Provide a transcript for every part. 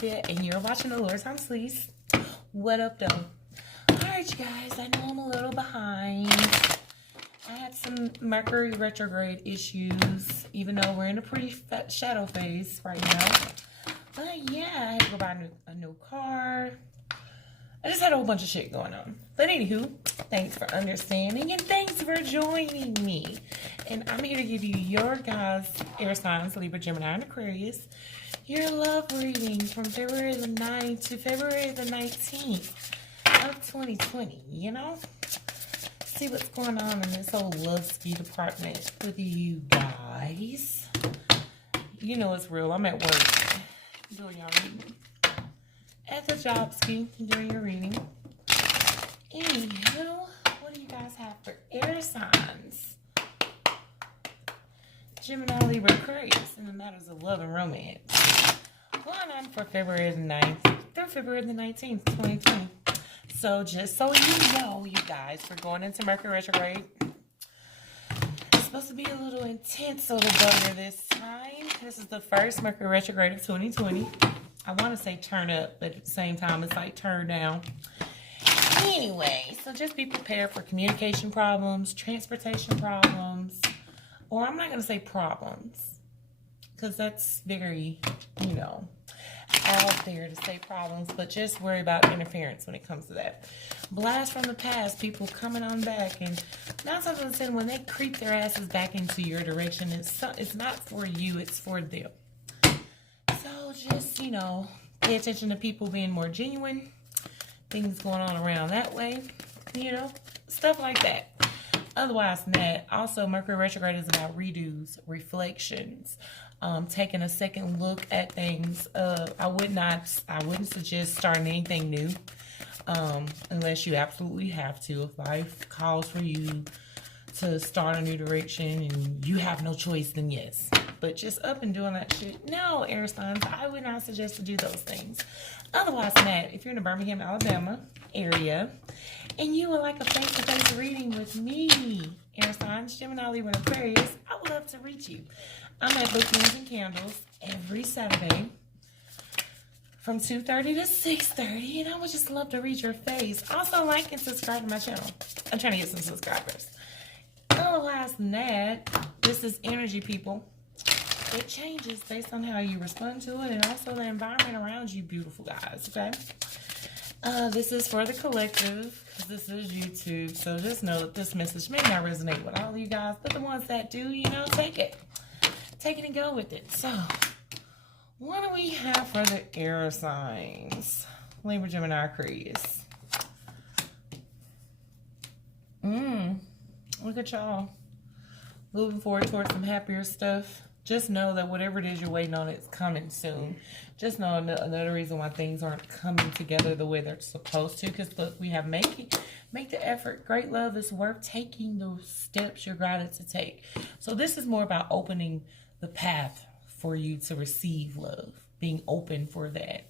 Alicia, and you're watching the Lord's Time Sleeves. What up, though? Alright, you guys, I know I'm a little behind. I had some Mercury retrograde issues, even though we're in a pretty shadow phase right now. But yeah, I had to go buy a new car. I just had a whole bunch of shit going on. But anywho, thanks for understanding and thanks for joining me. And I'm here to give you your guys' air signs, Libra, Gemini, and Aquarius. Your love reading from February the 9th to February the 19th of 2020, you know? See what's going on in this whole love ski department with you guys. You know it's real. I'm at work doing y'all reading. At the job ski doing your reading. Anywho, what do you guys have for air signs? Gemini, Libra, Aquarius in the matters of love and romance. Going on for February the 9th through February the 19th, 2020. So just so you know, you guys, we're going into Mercury retrograde. It's supposed to be a little intense, a little bugger this time. This is the first Mercury retrograde of 2020. I want to say turn up, but at the same time, it's like turn down. Anyway, so just be prepared for communication problems, transportation problems, or I'm not going to say problems, because that's very, you know, out there to say problems, but just worry about interference when it comes to that. Blast from the past, people coming on back, and not something to say when they creep their asses back into your direction, it's not for you, it's for them. So just, you know, pay attention to people being more genuine, things going on around that way, you know, stuff like that. Otherwise than that, also Mercury retrograde is about redos, reflections, taking a second look at things. I wouldn't suggest starting anything new unless you absolutely have to. If life calls for you to start a new direction and you have no choice, then yes. But just up and doing that shit, no, air signs, I would not suggest to do those things. Otherwise than that, if you're in the Birmingham, Alabama area, and you would like a face-to-face reading with me, air signs, Gemini, Libra, and Aquarius, I would love to reach you. I'm at Bookings and Candles every Saturday from 2:30 to 6:30, and I would just love to read your face. Also, like and subscribe to my channel. I'm trying to get some subscribers. Otherwise than that, this is energy, people. It changes based on how you respond to it and also the environment around you, beautiful guys, okay? This is for the collective, because this is YouTube, so just know that this message may not resonate with all of you guys, but the ones that do, you know, take it. Take it and go with it. So, what do we have for the air signs? Libra, Gemini, Aquarius. Look at y'all. Moving forward towards some happier stuff. Just know that whatever it is you're waiting on, it's coming soon. Just know another reason why things aren't coming together the way they're supposed to. Because look, we have make the effort. Great love is worth taking those steps you're guided to take. So this is more about opening the path for you to receive love. Being open for that.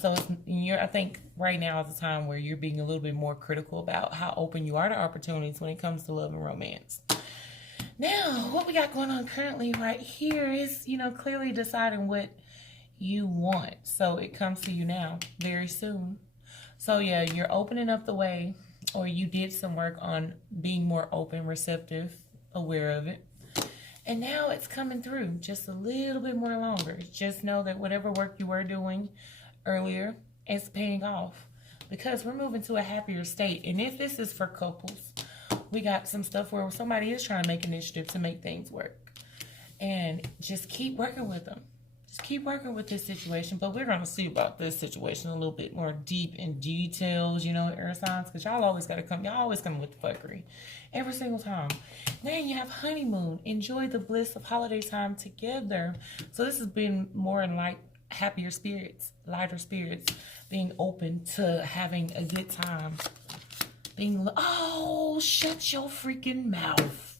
So I think right now is the time where you're being a little bit more critical about how open you are to opportunities when it comes to love and romance. Now, what we got going on currently right here is, you know, clearly deciding what you want. So it comes to you now, very soon. So yeah, you're opening up the way, or you did some work on being more open, receptive, aware of it. And now it's coming through just a little bit more longer. Just know that whatever work you were doing earlier is paying off, because we're moving to a happier state. And if this is for couples, we got some stuff where somebody is trying to make initiative to make things work. And just keep working with them. Just keep working with this situation. But we're going to see about this situation a little bit more deep in details, you know, air signs. Because y'all always got to come. Y'all always come with the fuckery. Every single time. Then you have honeymoon. Enjoy the bliss of holiday time together. So this has been more in like happier spirits, lighter spirits. Being open to having a good time. Oh, shut your freaking mouth.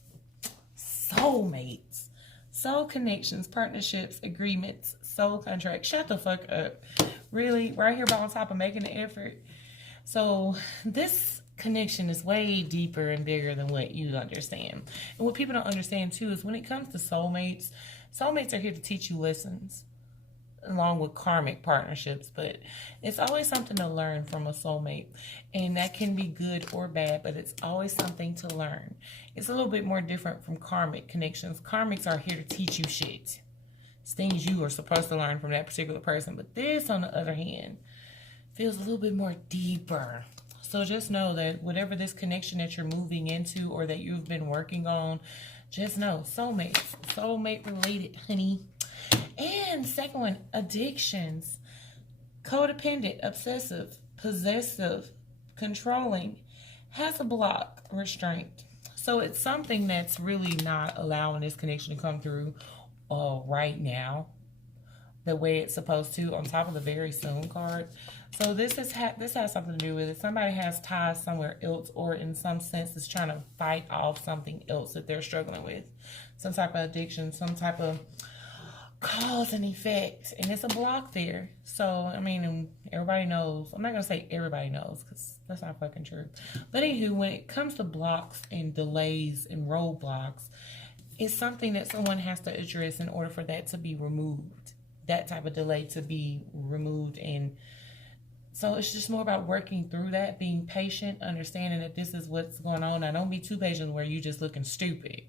Soulmates, soul connections, partnerships, agreements, soul contracts. Shut the fuck up. Really, right here by on top of making the effort. So this connection is way deeper and bigger than what you understand. And what people don't understand too is when it comes to soulmates, soulmates are here to teach you lessons. along with karmic partnerships, but it's always something to learn from a soulmate, and that can be good or bad, but it's always something to learn. It's a little bit more different from karmic connections. Karmics are here to teach you shit. It's things you are supposed to learn from that particular person, but this, on the other hand, feels a little bit more deeper. So just know that whatever this connection that you're moving into or that you've been working on, just know, soulmates, soulmate related, honey. And second one, addictions, codependent, obsessive, possessive, controlling, has a block, restraint. So it's something that's really not allowing this connection to come through right now the way it's supposed to, on top of the very soon card. So this has something to do with it. Somebody has ties somewhere else, or in some sense is trying to fight off something else that they're struggling with. Some type of addiction, some type of cause and effect, and it's a block there. So I mean, everybody knows. I'm not gonna say everybody knows, because that's not fucking true. But anywho, when it comes to blocks and delays and roadblocks, it's something that someone has to address in order for that to be removed. That type of delay to be removed. And so it's just more about working through that, being patient, understanding that this is what's going on. Now, don't be too patient where you just looking stupid.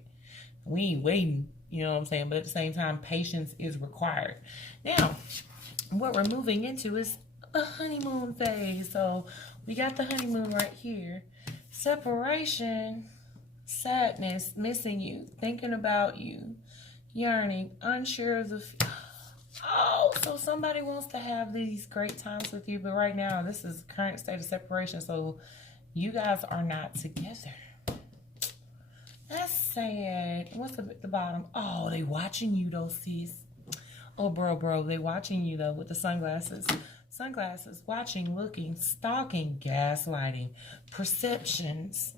We ain't waiting, you know what I'm saying? But at the same time, patience is required. Now, what we're moving into is a honeymoon phase. So we got the honeymoon right here. Separation, sadness, missing you, thinking about you, yearning, unsure of the... Oh, so somebody wants to have these great times with you, but right now, this is current state of separation, so you guys are not together. That's sad. What's the bottom? Oh, they watching you though, sis. Oh, bro, they watching you though with the sunglasses. Sunglasses, watching, looking, stalking, gaslighting, perceptions,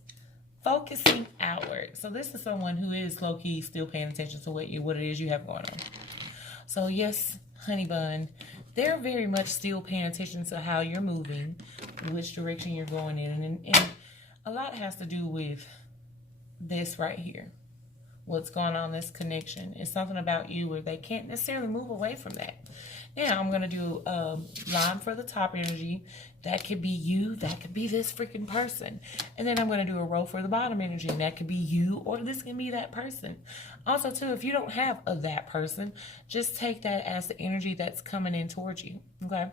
focusing outward. So this is someone who is low-key still paying attention to what it is you have going on. So yes, honey bun, they're very much still paying attention to how you're moving, which direction you're going in. And a lot has to do with this right here. What's going on in this connection. It's something about you where they can't necessarily move away from that. Now, I'm going to do a line for the top energy. That could be you. That could be this freaking person. And then I'm going to do a row for the bottom energy. And that could be you, or this can be that person. Also, too, if you don't have a that person, just take that as the energy that's coming in towards you. Okay?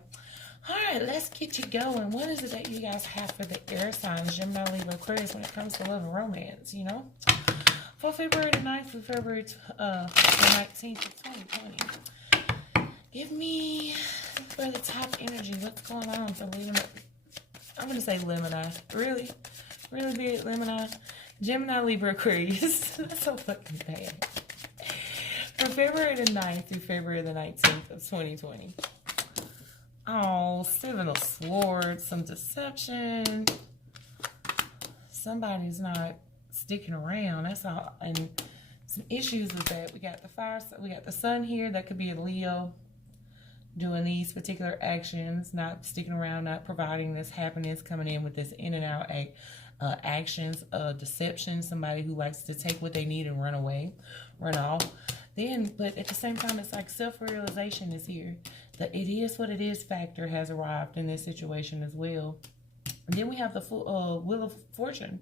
All right, let's get you going. What is it that you guys have for the air signs, Gemini, Libra, Aquarius, when it comes to love and romance, you know? For February the 9th to February the 19th of 2020. Give me, for the top energy, what's going on for Gemini? I'm going to say Gemini. Really? Really big Gemini? Gemini, Libra, Aquarius. That's so fucking bad. For February the 9th through February the 19th of 2020. Oh, Seven of Swords, some deception. Somebody's not sticking around. That's all. And some issues with that. We got the fire. We got the sun here. That could be a Leo doing these particular actions, not sticking around, not providing this happiness, coming in with this in and out actions, deception. Somebody who likes to take what they need and run away, run off. Then, but at the same time, it's like self-realization is here. The it is what it is factor has arrived in this situation as well. And then we have the full Wheel of Fortune.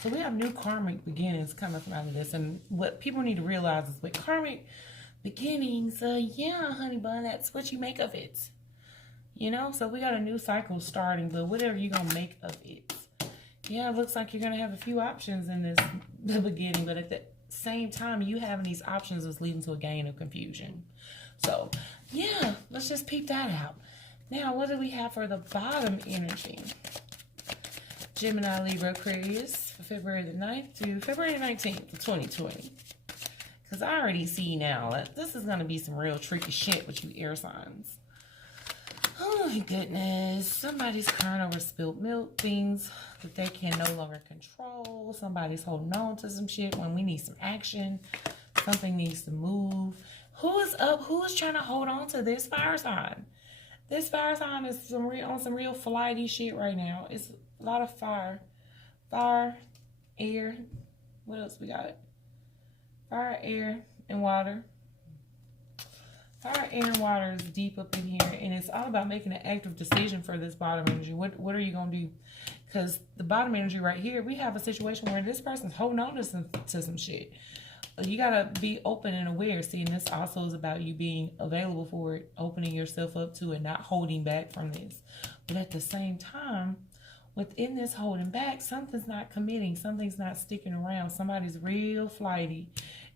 So we have new karmic beginnings coming from out of this. And what people need to realize is with karmic beginnings, yeah, honey bun, that's what you make of it. You know, so we got a new cycle starting, but whatever you're going to make of it. Yeah, it looks like you're going to have a few options in the beginning, but at the same time, you having these options is leading to a gain of confusion. So, yeah, let's just peep that out. Now, what do we have for the bottom energy? Gemini, Libra, Aquarius for February the 9th to February the 19th of 2020. Because I already see now that this is going to be some real tricky shit with you air signs. Oh my goodness. Somebody's crying over spilled milk, things that they can no longer control. Somebody's holding on to some shit when we need some action. Something needs to move. Who is up? Who is trying to hold on to this fire sign? This fire sign is on some real flighty shit right now. It's a lot of fire. Fire, air. What else we got? Fire, air, and water. Fire, air, and water is deep up in here, and it's all about making an active decision for this bottom energy. What are you going to do? Because the bottom energy right here, we have a situation where this person's holding on to some shit. You got to be open and aware. See, and this also is about you being available for it, opening yourself up to it, not holding back from this. But at the same time, within this holding back, something's not committing. Something's not sticking around. Somebody's real flighty,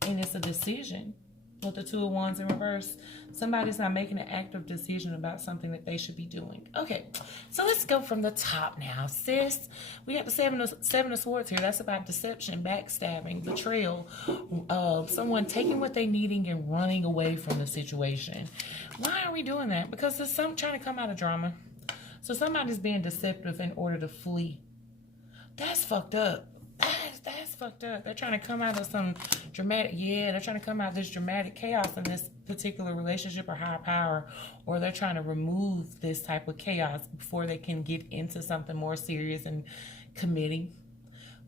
and it's a decision. With the Two of Wands in reverse, somebody's not making an active decision about something that they should be doing. Okay, so let's go from the top now, sis. We got the Seven of Swords here. That's about deception, backstabbing, betrayal, someone taking what they're needing and running away from the situation. Why are we doing that? Because there's some trying to come out of drama. So somebody's being deceptive in order to flee. That's fucked up. That's fucked up. They're trying to come out of some dramatic, they're trying to come out of this dramatic chaos in this particular relationship or higher power, or they're trying to remove this type of chaos before they can get into something more serious and committing.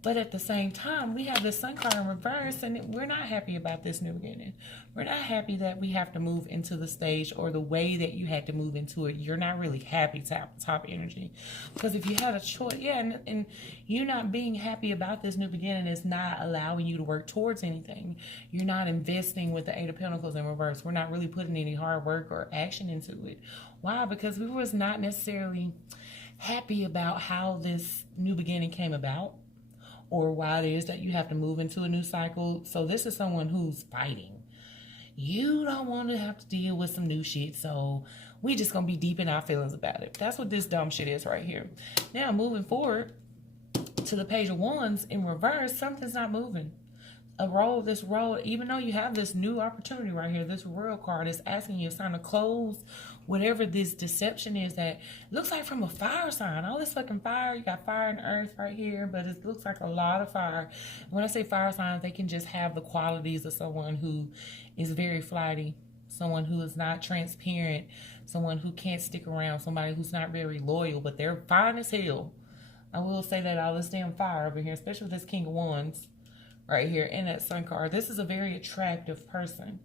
But at the same time, we have the Sun card in reverse, and we're not happy about this new beginning. We're not happy that we have to move into the stage or the way that you had to move into it. You're not really happy, top energy. Because if you had a choice, and you not being happy about this new beginning is not allowing you to work towards anything. You're not investing with the Eight of Pentacles in reverse. We're not really putting any hard work or action into it. Why? Because we was not necessarily happy about how this new beginning came about, or why it is that you have to move into a new cycle. So this is someone who's fighting. You don't want to have to deal with some new shit, so we just going to be deep in our feelings about it. That's what this dumb shit is right here. Now, moving forward to the Page of Wands in reverse, something's not moving. This road, even though you have this new opportunity right here, this Royal card is asking you, it's time to close whatever this deception is that looks like from a fire sign. All this fucking fire, you got fire and earth right here, but it looks like a lot of fire. When I say fire signs, they can just have the qualities of someone who is very flighty, someone who is not transparent, someone who can't stick around, somebody who's not very loyal, but they're fine as hell. I will say that all this damn fire over here, especially with this King of Wands right here in that Sun card. This is a very attractive person.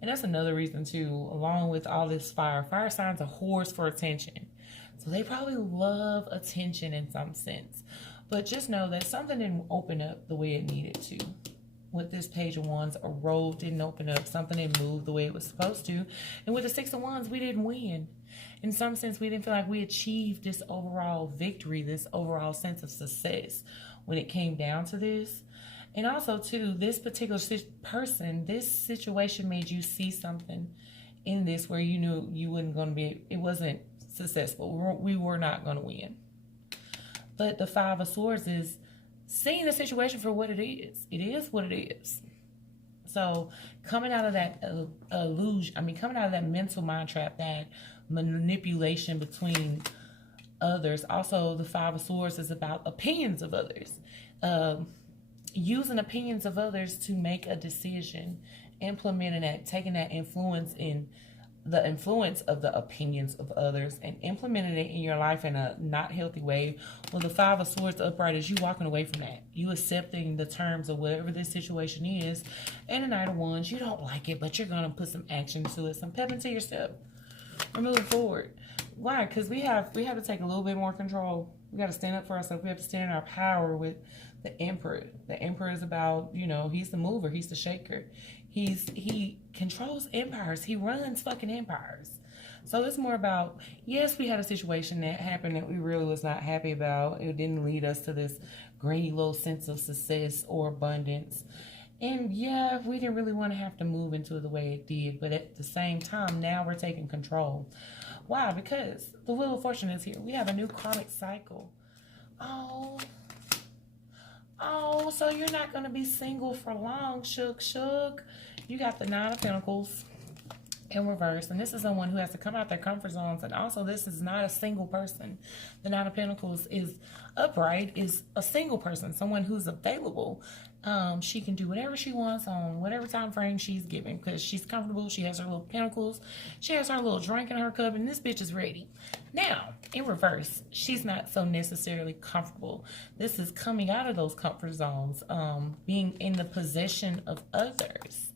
And that's another reason too, along with all this fire. Fire signs are whores for attention. So they probably love attention in some sense. But just know that something didn't open up the way it needed to. With this Page of Wands, a road didn't open up. Something didn't move the way it was supposed to. And with the Six of Wands, we didn't win. In some sense, we didn't feel like we achieved this overall victory, this overall sense of success when it came down to this. And also, too, this particular person, this situation made you see something in this where you knew you wasn't going to be, it wasn't successful. We were not going to win. But the Five of Swords is seeing the situation for what it is. It is what it is. So coming out of that illusion, coming out of that mental mind trap, that manipulation between others. Also, the Five of Swords is about opinions of others. Using opinions of others to make a decision, implementing that, taking that influence in the influence of the opinions of others and implementing it in your life in a not healthy way. Well, the Five of Swords upright is you walking away from that. You accepting the terms of whatever this situation is. And the Knight of Wands, you don't like it, but you're going to put some action to it, some pep into your step. We're moving forward. Why? Because we have to take a little bit more control. We got to stand up for ourselves. We have to stand in our power with the Emperor. The Emperor is about, he's the mover. He's the shaker. He controls empires. He runs fucking empires. So it's more about, yes, we had a situation that happened that we really was not happy about. It didn't lead us to this great little sense of success or abundance. And yeah, we didn't really want to have to move into it the way it did. But at the same time, now we're taking control. Why? Because the Wheel of Fortune is here. We have a new karmic cycle. Oh, so you're not going to be single for long, shook. You got the Nine of Pentacles in reverse. And this is someone who has to come out their comfort zones. And also, this is not a single person. The Nine of Pentacles is upright, is a single person, someone who's available. She can do whatever she wants on whatever time frame she's given because she's comfortable. She has her little pentacles. She has her little drink in her cup, and this bitch is ready. Now, in reverse, she's not so necessarily comfortable. This is coming out of those comfort zones, being in the possession of others.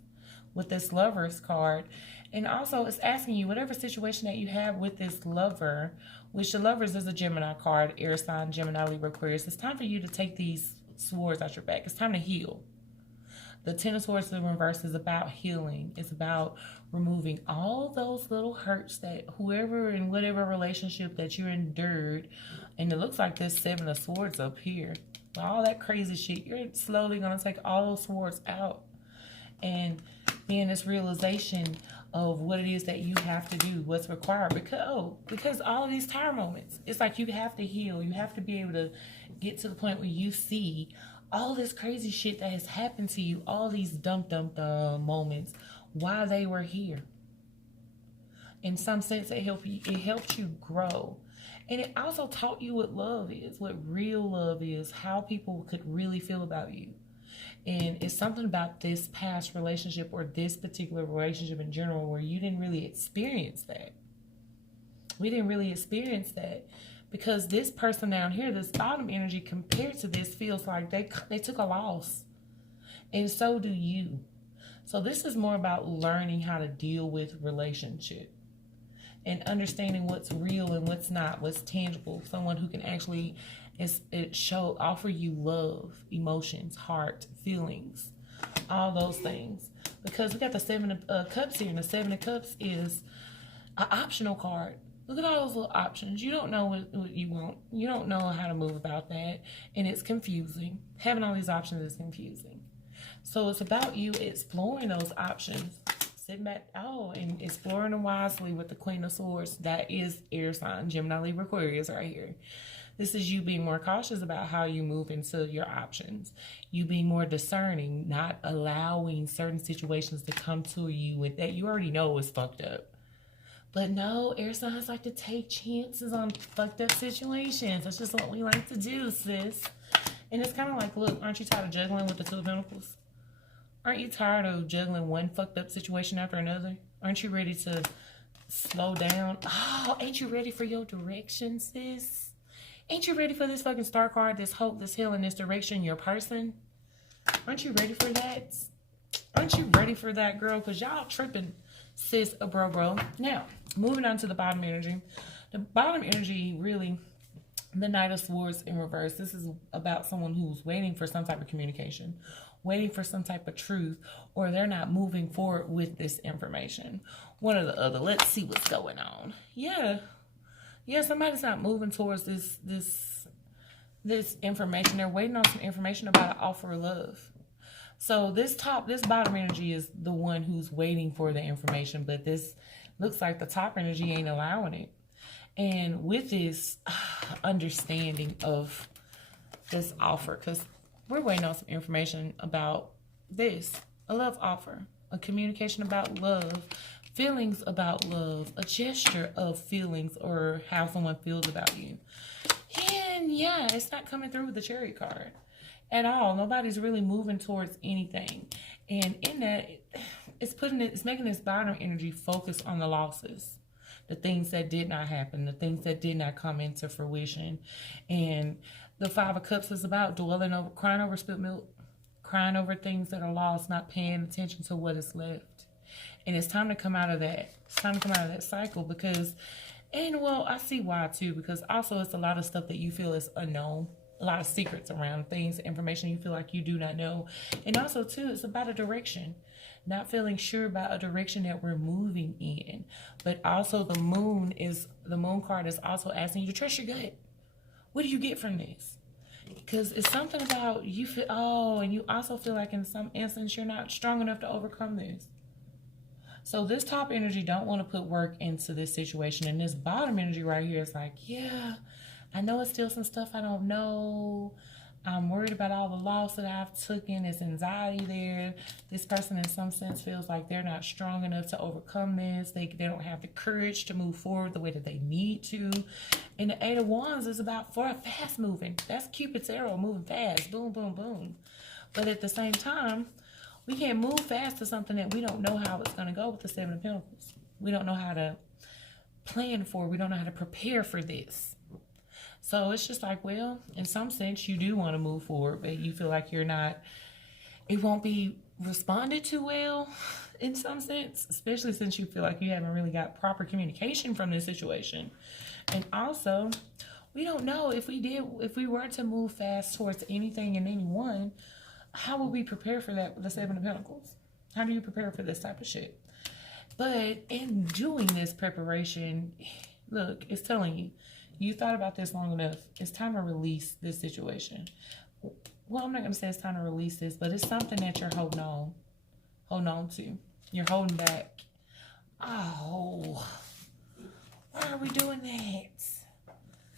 with this Lovers card. And also it's asking you, whatever situation that you have with this lover, which the Lovers is a Gemini card, air sign, Gemini, Libra, Aquarius, it's time for you to take these swords out your back. It's time to heal. The Ten of Swords in reverse is about healing. It's about removing all those little hurts that whoever in whatever relationship that you endured. And it looks like this Seven of Swords up here. All that crazy shit. You're slowly going to take all those swords out. And being this realization of what it is that you have to do, what's required. Because all of these tower moments, it's like you have to heal. You have to be able to get to the point where you see all this crazy shit that has happened to you, all these dumb moments, why they were here. In some sense, it helped you grow. And it also taught you what love is, what real love is, how people could really feel about you. And it's something about this past relationship or this particular relationship in general where you didn't really experience that. We didn't really experience that. Because this person down here, this bottom energy, compared to this, feels like they took a loss. And so do you. So this is more about learning how to deal with relationship. And understanding what's real and what's not, what's tangible. Someone who can actually offer you love, emotions, heart, feelings, all those things. Because we got the Seven of Cups here, and the Seven of Cups is an optional card. Look at all those little options. You don't know what you want. You don't know how to move about that. And it's confusing. Having all these options is confusing. So it's about you exploring those options. Sitting back, and exploring them wisely with the Queen of Swords. That is air sign, Gemini, Libra, Aquarius right here. This is you being more cautious about how you move into your options. You being more discerning, not allowing certain situations to come to you with that you already know is fucked up. But no, air signs like to take chances on fucked up situations. That's just what we like to do, sis. And it's kind of like, look, aren't you tired of juggling with the Two of Pentacles? Aren't you tired of juggling one fucked up situation after another? Aren't you ready to slow down? Oh, ain't you ready for your direction, sis? Ain't you ready for this fucking star card, this hope, this healing, this direction, your person? Aren't you ready for that? Aren't you ready for that, girl? Because y'all tripping, sis, bro. Now, moving on to the bottom energy. The bottom energy, really, the Knight of Swords in reverse. This is about someone who's waiting for some type of communication, waiting for some type of truth, or they're not moving forward with this information. One or the other. Let's see what's going on. Yeah, somebody's not moving towards this information. They're waiting on some information about an offer of love. So this bottom energy is the one who's waiting for the information, but this looks like the top energy ain't allowing it. And with this understanding of this offer, because we're waiting on some information about this, a love offer, a communication about love, feelings about love, a gesture of feelings or how someone feels about you. And yeah, it's not coming through with the Chariot card at all. Nobody's really moving towards anything. And in that, it's making this bottom energy focus on the losses, the things that did not happen, the things that did not come into fruition. And the Five of Cups is about crying over spilled milk, crying over things that are lost, not paying attention to what is left. And it's time to come out of that. It's time to come out of that cycle because, and well, I see why too, because also it's a lot of stuff that you feel is unknown. A lot of secrets around things, information you feel like you do not know. And also too, it's about a direction. Not feeling sure about a direction that we're moving in. But also the moon card is also asking you to trust your gut. What do you get from this? Because it's something about you feel, and you also feel like in some instance you're not strong enough to overcome this. So this top energy don't want to put work into this situation. And this bottom energy right here is like, yeah, I know it's still some stuff I don't know. I'm worried about all the loss that I've taken. There's anxiety there. This person in some sense feels like they're not strong enough to overcome this. They don't have the courage to move forward the way that they need to. And the Eight of Wands is about fast moving. That's Cupid's arrow, moving fast. Boom, boom, boom. But at the same time, we can't move fast to something that we don't know how it's going to go with the Seven of Pentacles. We don't know how to plan for it. We don't know how to prepare for this. So it's just like, well, in some sense, you do want to move forward, but you feel like you're not it won't be responded to well in some sense, especially since you feel like you haven't really got proper communication from this situation. And also, we don't know if we were to move fast towards anything and anyone, how would we prepare for that with the Seven of Pentacles? How do you prepare for this type of shit? But in doing this preparation, look, it's telling you, you thought about this long enough. It's time to release this situation. Well, I'm not going to say it's time to release this, but it's something that you're holding on to. You're holding back. Oh, why are we doing that?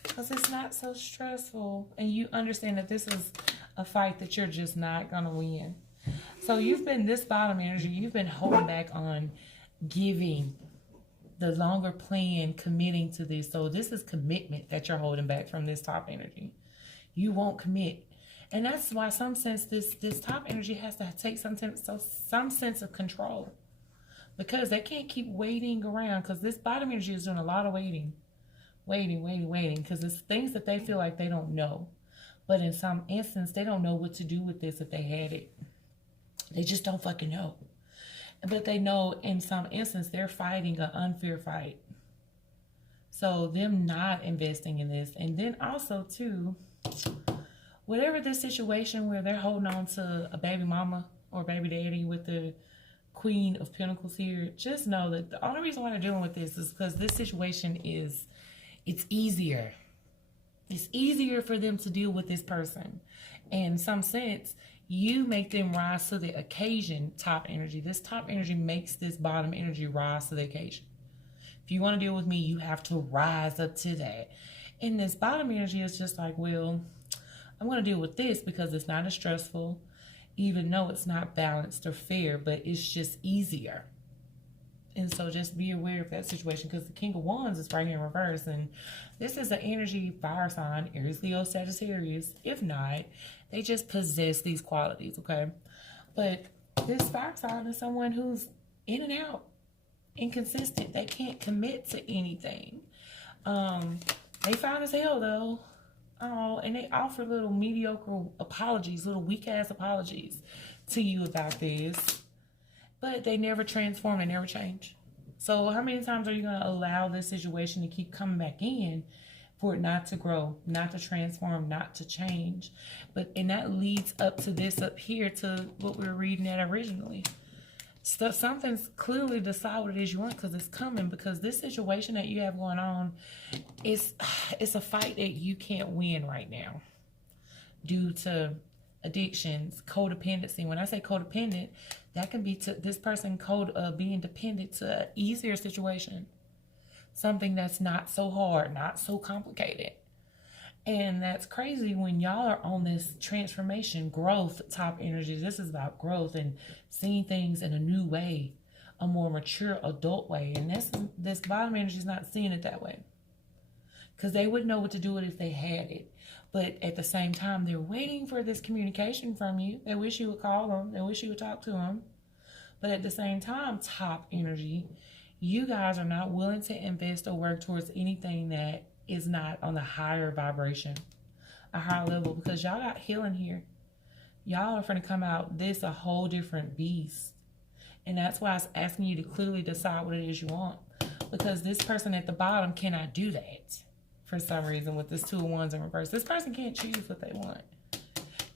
Because it's not so stressful. And you understand that this is a fight that you're just not going to win. So this bottom energy, you've been holding back on giving the longer plan, committing to this. So this is commitment that you're holding back from this top energy. You won't commit. And that's why some sense this top energy has to take some sense of control. Because they can't keep waiting around, because this bottom energy is doing a lot of waiting. Because it's things that they feel like they don't know. But in some instance, they don't know what to do with this if they had it. They just don't fucking know. But they know in some instance they're fighting an unfair fight. So them not investing in this. And then also too, whatever this situation where they're holding on to a baby mama or baby daddy with the Queen of Pentacles here, just know that the only reason why they're dealing with this is because this situation it's easier. It's easier for them to deal with this person. And in some sense, you make them rise to the occasion, top energy. This top energy makes this bottom energy rise to the occasion. If you want to deal with me, you have to rise up to that. And this bottom energy is just like, well, I'm going to deal with this because it's not as stressful, even though it's not balanced or fair, but it's just easier. And so just be aware of that situation, because the King of Wands is right here in reverse. And this is an energy fire sign, Aries, Leo, Sagittarius. If not, they just possess these qualities, okay? But this fire sign is someone who's in and out, inconsistent. They can't commit to anything. They fine as hell, though. Oh, and they offer little mediocre apologies, little weak-ass apologies to you about this. But they never transform, they never change. So how many times are you going to allow this situation to keep coming back in for it not to grow, not to transform, not to change? And that leads up to this up here, to what we were reading at originally. So something's clearly decide what it is you want, because it's coming. Because this situation that you have going on it's a fight that you can't win right now due to addictions, codependency. When I say codependent, that can be to this person being dependent to an easier situation, something that's not so hard, not so complicated. And that's crazy when y'all are on this transformation, growth, top energy. This is about growth and seeing things in a new way, a more mature adult way. And this bottom energy is not seeing it that way, because they wouldn't know what to do with it if they had it. But at the same time, they're waiting for this communication from you. They wish you would call them. They wish you would talk to them. But at the same time, top energy, you guys are not willing to invest or work towards anything that is not on the higher vibration, a higher level, because y'all got healing here. Y'all are going to come out this a whole different beast. And that's why I was asking you to clearly decide what it is you want, because this person at the bottom cannot do that for some reason with this Two of Wands in reverse. This person can't choose what they want.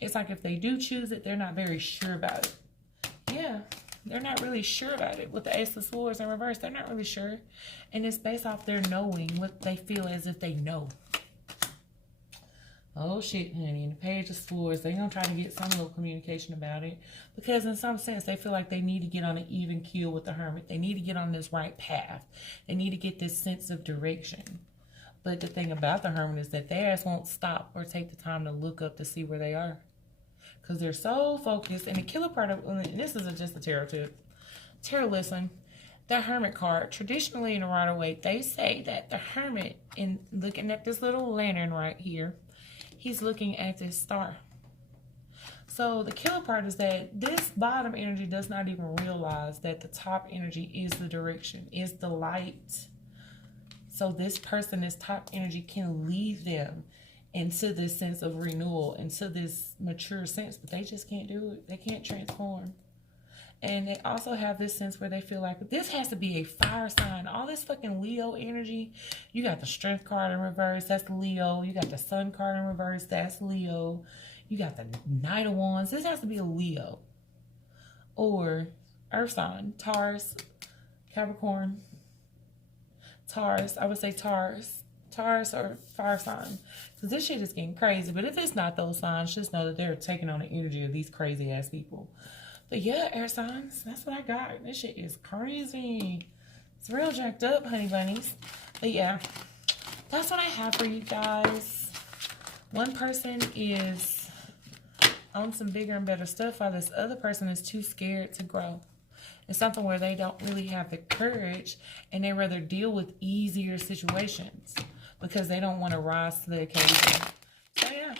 It's like if they do choose it, they're not very sure about it. Yeah, they're not really sure about it. With the Ace of Swords in reverse, they're not really sure. And it's based off their knowing, what they feel as if they know. Oh shit, honey. In the Page of Swords, they're going to try to get some little communication about it. Because in some sense, they feel like they need to get on an even keel with the Hermit. They need to get on this right path. They need to get this sense of direction. But the thing about the Hermit is that their ass won't stop or take the time to look up to see where they are. Because they're so focused. And the killer part of, and this isn't just a tarot tip. Tarot, listen. The Hermit card, traditionally in the Rider-Waite, they say that the Hermit, in looking at this little lantern right here, he's looking at this star. So the killer part is that this bottom energy does not even realize that the top energy is the direction, is the light. So this person, this top energy, can lead them into this sense of renewal, into this mature sense, but they just can't do it. They can't transform. And they also have this sense where they feel like this has to be a fire sign. All this fucking Leo energy. You got the Strength card in reverse. That's Leo. You got the Sun card in reverse. That's Leo. You got the Knight of Wands. This has to be a Leo. Or Earth sign. Taurus, Capricorn, Taurus. I would say Taurus. Taurus or fire sign. Because this shit is getting crazy. But if it's not those signs, just know that they're taking on the energy of these crazy ass people. But yeah, air signs, that's what I got. This shit is crazy. It's real jacked up, honey bunnies. But yeah, that's what I have for you guys. One person is on some bigger and better stuff, while this other person is too scared to grow. It's something where they don't really have the courage, and they rather deal with easier situations because they don't want to rise to the occasion. So yeah,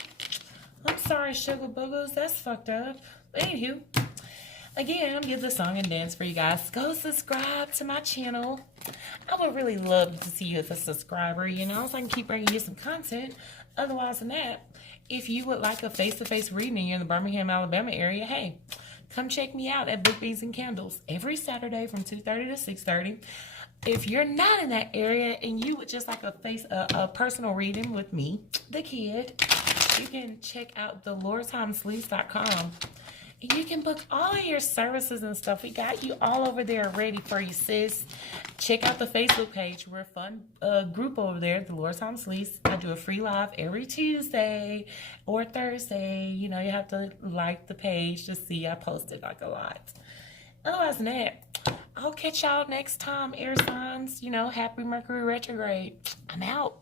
I'm sorry, sugar boogers, that's fucked up. But anywho, again, give the song and dance for you guys. Go subscribe to my channel. I would really love to see you as a subscriber, you know, so I can keep bringing you some content. Otherwise than that, if you would like a face-to-face reading and you're in the Birmingham, Alabama area, hey, come check me out at Book Beans and Candles every Saturday from 2:30 to 6:30. If you're not in that area and you would just like a personal reading with me, the kid, you can check out thelordtimesleeves.com. And you can book all of your services and stuff. We got you all over there ready for you, sis. Check out the Facebook page. We're a fun group over there, the Lord's Time Sleeves. I do a free live every Tuesday or Thursday. You know, you have to like the page to see I posted like a lot. Otherwise than that, I'll catch y'all next time, air signs. You know, happy Mercury retrograde. I'm out.